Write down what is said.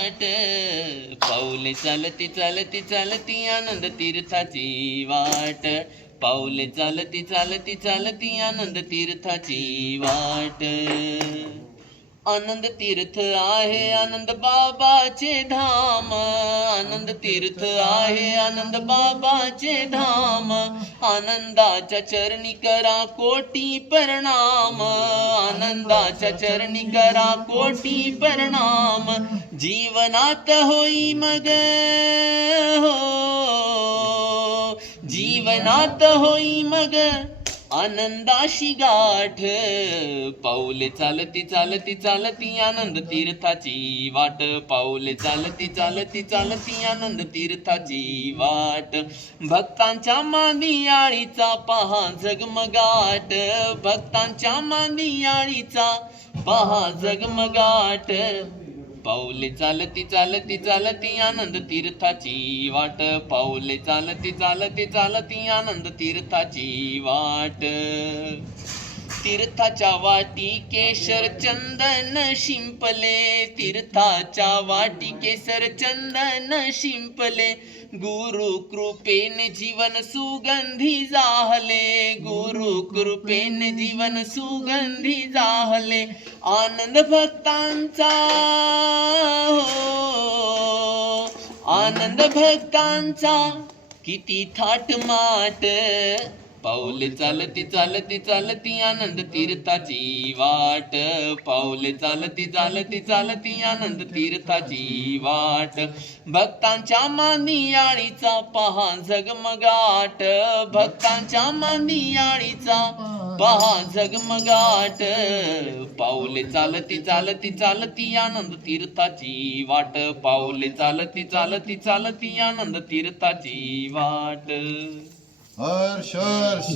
वाट, पाऊले चालती चालती चालती आनंद तीर्थाची वाट, पाऊले चालती चालती चालती आनंद तीर्थाची वाट. आनंद तीर्थ आहे आनंद बाबाचे धाम, आनंद तीर्थ आहे आनंद बाबाचे धाम, आनंदाच्या चरणी करा कोटी प्रणाम, आनंदाच्या चरणी करा कोटी प्रणाम. जीवनात होई मग हो, जीवनात होई मग आनंदाशी गाठ, पाऊले चालती चालती चालती आनंद तीर्थाची वाट, पाऊले चालती चालती चालती आनंद तीर्थाची वाट. भक्तांच्या मांदियाळीचा पहा जगमगाट, भक्तांच्या मांदियाळीचा पहा जगमगाट, पाऊले चालती चालती चालती आनंद तीर्थाची वाट, पाऊले चालती चालती चालती आनंद तीर्थाची वाट. तीर्थाच्या वाटी केशर चंदन शिंपले, तीर्थाच्या वाटी केशर चंदन शिंपले, गुरु कृपेने जीवन सुगंधी जाहले, गुरु कृपेने जीवन सुगंधी जाहले. आनंद भक्तांचा हो, आनंद भक्तांचा किती थाटमाट, पाऊले चालती चालती चालती आनंद तीर्थाची वाट, पाऊले चालती चालती चालती आनंद तीर्थाची वाट. भक्तांच्या मांदियाळीचा पहा जगमगाट, भक्तांच्या मांदियाळीचा पहा जगमगाट, पाऊले चालती चालती चालती आनंद तीर्थाची वाट, पाऊले चालती चालती चालती आनंद तीर्थाची वाट. हर्ष हर्ष.